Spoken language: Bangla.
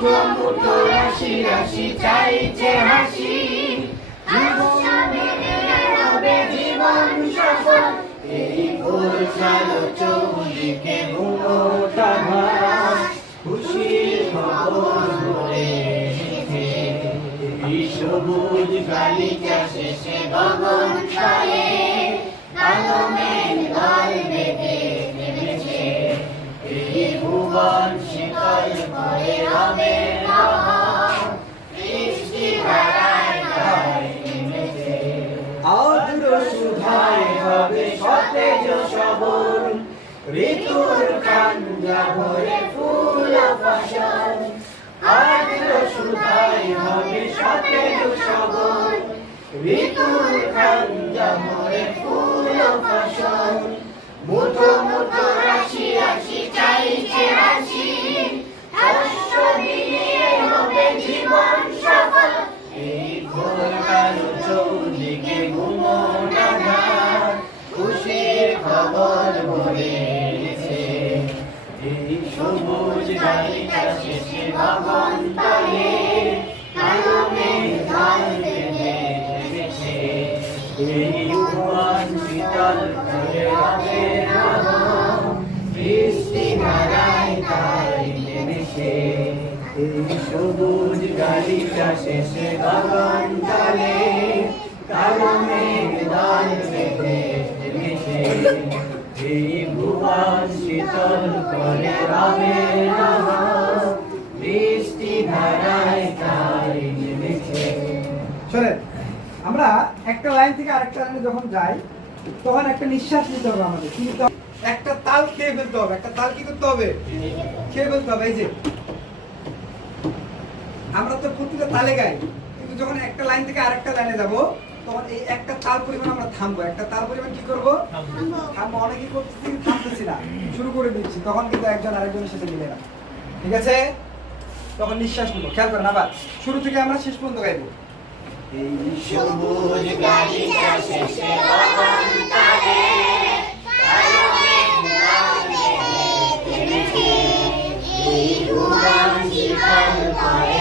মুঠো মুঠো রাশি রাশি চাইছে হাসি, হবে জীবন সফল। এই বর্ষার চৌদিকে ঘুমোটা ভাস, খুশির খবর ভরে এসেছে। এই সবুজ গালিচা শেষে গগন তলে কালো মেঘ দল বেঁধে নেমেছে। এই ভুবন শীতল করে রবে রব, বৃষ্টি ধারায় ধারায় নেমেছে। আর্দ্র সুধায় হবে সতেজ সবল, ঋতুর কাঞ্জা ভরে ফুল ফসল। আর্দ্র সুধায় হবে সতেজ সবল, ঋতুর কাঞ্জা ভরে ফুল ফসল। মুঠো মুঠো রাশি রাশি চাইছে হাসি, শস্য মিলিয়ে হবে জীবন সফল। এই ঘোর কালো চৌদিকে ঘুমোটা ভাস, খুশির খবর ভরে এনেছে। এই সবুজ গালিচা শেষে গগন তলে কালো মেঘ দল বেঁধে নেমেছে। এই ভুবন শীতল করে রবে রব, বৃষ্টি ধারায় তাই নেমেছে। এই সবুজ গালিচা শেষে গগন তলে কালো মেঘ দল বেঁধে নেমেছে। এই ভুবন শীতল করে রবে রব, বৃষ্টি ধারায় তাই নেমেছে। শোনেন, আমরা একটা লাইন থেকে আরেকটা লাইনে যখন যাই তখন একটা নিঃশ্বাস নিতে হবে আমাদের, কিন্তু একটা তাল খেয়ে ফেলতে হবে। একটা তাল কি করতে হবে? খেয়ে ফেলতে হবে। এই যে আমরা তো প্রতিটা তালে গাই, কিন্তু যখন একটা লাইন থেকে আরেকটা লাইনে যাব তখন এই একটা তাল পরিমাণ আমরা থামবো। একটা তাল পরিমাণ কি করবো? থামবো। অনেকেই করতেছি, থামতেছি না, শুরু করে দিচ্ছি, তখন কিন্তু একজন আরেকজনের সাথে মিলে না। ঠিক আছে? তখন নিঃশ্বাস নিব। খেয়াল করেন, আবার শুরু থেকে আমরা শেষ পর্যন্ত গাইবো। এই সবুজ গালিচা শেষে গগন তলে কালো মেঘ দল বেঁধে নেমেছে। এই ভুবন শীতল করে